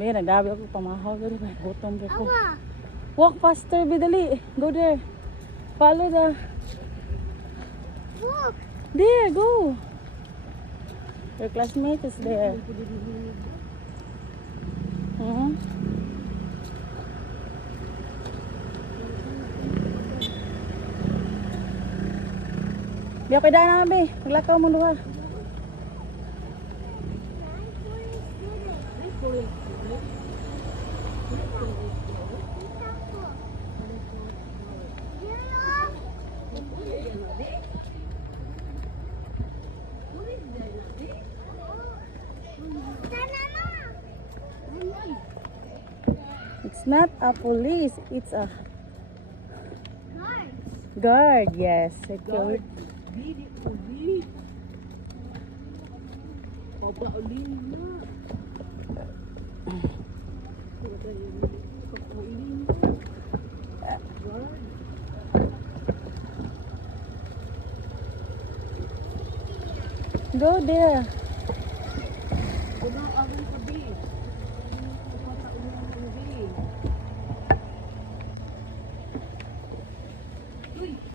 May nagabi ako pamahaw dali ba. Gutom ba ko. Walk faster, bidali. Go there. Follow the. Look. There, go. Your classmate is there. Biya kay dana be. Maglakaw mo duha. It's not a police, it's a guard. Yes, security. Go there.